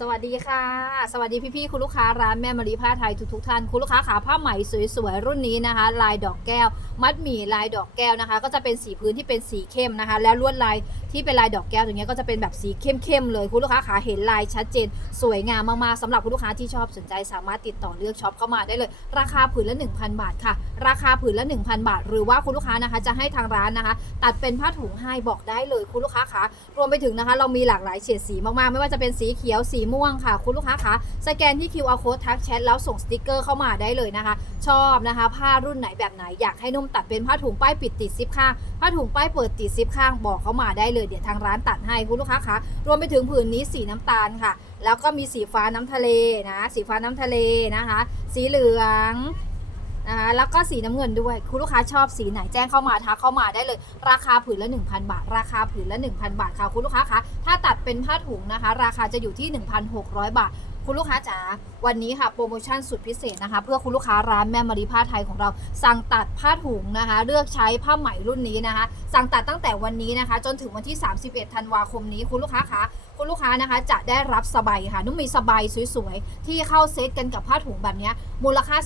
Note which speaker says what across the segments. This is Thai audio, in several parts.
Speaker 1: สวัสดีค่ะ สวัสดีพี่ๆคุณลูกค้าร้านแม่มารีผ้าไทยทุกๆท่านคุณลูกค้าขาผ้าไหมสวยๆรุ่นนี้นะคะ ลายดอกแก้ว มัดหมี่ลายดอกแก้วนะคะ ก็จะเป็นสีพื้นที่เป็นสีเข้มนะคะ แล้วลวดลาย ที่เป็นลายดอกแก้วตรงนี้ยก็จะเป็นแบบสีเข้มๆเลยคุณลูกค้าขาเห็นลายชัดเจน สวยงามมากๆสำหรับคุณลูกค้าที่ชอบสนใจสามารถติดต่อเลือกช็อปเข้ามาได้เลย ราคาผืนละ 1,000 บาทค่ะ ราคาผืนละ 1,000 บาท หรือว่าคุณลูกค้านะคะจะให้ทางร้านนะคะ ตัดเป็นผ้าถุงให้บอกได้เลยคุณลูกค้าคะรวมไปถึงนะคะ เรามีหลากหลายเฉดสีมากๆ ไม่ว่าจะเป็นสีเขียวสีม่วงค่ะ คุณลูกค้าคะสแกนที่ QR code ทักแชทแล้วส่งสติกเกอร์เข้ามาได้เลยนะคะ ชอบนะคะ ผ้ารุ่นไหนแบบไหนอยากให้นุ่มตัดเป็นผ้าถุงป้ายปิดติดซิปข้างผ้าถุงป้ายเปิดติดซิปข้างบอกเขามาได้เลยเดี๋ยวทางร้านตัดให้คุณลูกค้าคะรวมไปถึงผืนนี้สีน้ำตาลค่ะ แล้วก็มีสีฟ้าน้ำทะเลนะสีฟ้าน้ำทะเลนะคะ สีเหลืองนะคะแล้วก็สีน้ำเงินด้วยคุณลูกค้าชอบสีไหนแจ้งเข้ามาทักเข้ามาได้เลย ราคาผืนละ 1,000 บาท ราคาผืนละ 1,000 บาทค่ะคุณลูกค้าคะถ้าตัดเป็นผ้าถุงนะคะ ราคาจะอยู่ที่ 1,600 บาท คุณลูกค้าจ๋าวันนี้ค่ะโปรโมชั่นสุดพิเศษนะคะ เพื่อคุณลูกค้าร้านแม่มารีผ้าไทยของเรา สั่งตัดผ้าถุงนะคะ เลือกใช้ผ้าไหมรุ่นนี้นะคะ สั่งตัดตั้งแต่วันนี้นะคะ จนถึงวันที่ 31 ธันวาคมนี้คุณลูกค้าคะคุณลูกค้านะคะจะได้รับสบายค่ะ นุ่มมีสบายสวยๆ ที่เข้าเซตกันกับผ้าถุงแบบเนี้ยมูลค่า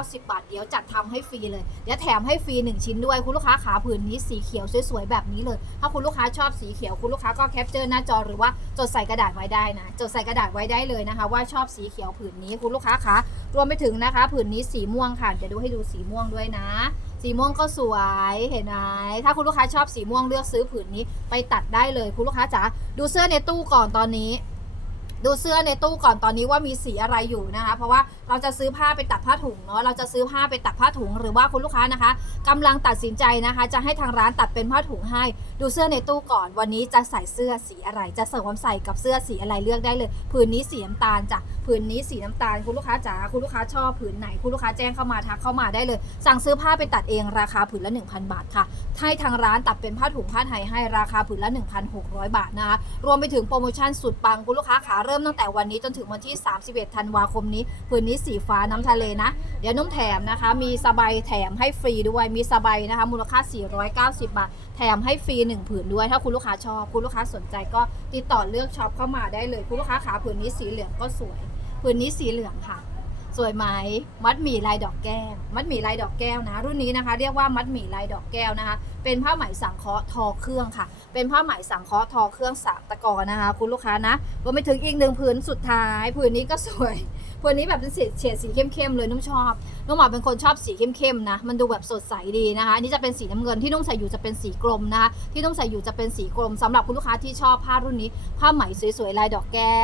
Speaker 1: 490 บาท เดี๋ยวจัดทำให้ฟรีเลย เดี๋ยวแถมให้ฟรี 1 ชิ้นด้วย คุณลูกค้าขาผืนนี้สีเขียวสวยๆ แบบนี้เลย ถ้าคุณลูกค้าชอบสีเขียว คุณลูกค้าก็แคปเจอร์หน้าจอหรือว่าจดใส่กระดาษไว้ได้นะ จดใส่กระดาษไว้ได้เลยนะคะว่าชอบสีเขียวผืนนี้คุณลูกค้าคะรวมไปถึงนะคะ ผืนนี้สีม่วงค่ะจะดูให้ดูสีม่วงด้วยนะ สีม่วงก็สวยเห็นไหมถ้าคุณลูกค้าชอบสีม่วงเลือกซื้อผืนนี้ไปตัดได้เลยคุณลูกค้าจ๋าดูเสื้อในตู้ก่อนตอนนี้ ดูเสื้อในตู้ก่อนตอนนี้ว่ามีสีอะไรอยู่นะคะ เพราะว่าเราจะซื้อผ้าไปตัดผ้าถุงเนาะเราจะซื้อผ้าไปตัดผ้าถุงหรือว่าคุณลูกค้านะคะกำลังตัดสินใจนะคะ จะให้ทางร้านตัดเป็นผ้าถุงให้ ดูเสื้อในตู้ก่อน วันนี้จะใส่เสื้อสีอะไร จะเสริมใส่กับเสื้อสีอะไรเลือกได้เลยผืนนี้สีน้ำตาลจ้ะผืนนี้สีน้ำตาลคุณลูกค้าจ๋าคุณลูกค้าชอบผืนไหน คุณลูกค้าแจ้งเข้ามาทักเข้ามาได้เลย สั่งซื้อผ้าไปตัดเองราคาผืนละ 1,000 บาทค่ะให้ทางร้านตัดเป็นผ้าถุงผ้าไทยให้ราคาผืนละ 1,600 บาทนะคะรวมไปถึงโปรโมชั่นสุดปังคุณลูกค้าขาริ่มตั้งแต่วันนี้จนถึงวันที่ 31 ธันวาคมนี้ผืนนี้สีฟ้าน้ำทะเลนะ เดี๋ยวนุ่มแถมนะคะ มีสบายแถมให้ฟรีด้วย มีสบายนะคะ มูลค่า 490 บาท แถมให้ฟรี 1 ผืนด้วย ถ้าคุณลูกค้าชอบ คุณลูกค้าสนใจก็ติดต่อเลือกช็อปเข้ามาได้เลย คุณลูกค้าขาผืนนี้สีเหลืองก็สวย ผืนนี้สีเหลืองค่ะ สวยไหมมัดหมี่ลายดอกแก้ว มัดหมี่ลายดอกแก้วนะ รุ่นนี้นะคะ เรียกว่ามัดหมี่ลายดอกแก้วนะคะ เป็นผ้าไหมสังเคราะห์ทอเครื่องค่ะ เป็นผ้าไหมสังเคราะห์ทอเครื่องสามตะกอนะคะ คุณลูกค้านะรวมไปถึงอีกหนึ่งผืนสุดท้ายผืนนี้ก็สวยผืนนี้แบบเป็นเฉดสีเข้มๆเลยนุ่มชอบนุ่มหมอเป็นคนชอบสีเข้มๆนะ มันดูแบบสดใสดีนะคะอันนี้จะเป็นสีน้ำเงินที่นุ่มใส่อยู่จะเป็นสีกลมนะคะที่นุ่มใส่อยู่จะเป็นสีกลมสำหรับคุณลูกค้าที่ชอบผ้ารุ่นนี้ ผ้าไหมสวยๆลายดอกแก้ว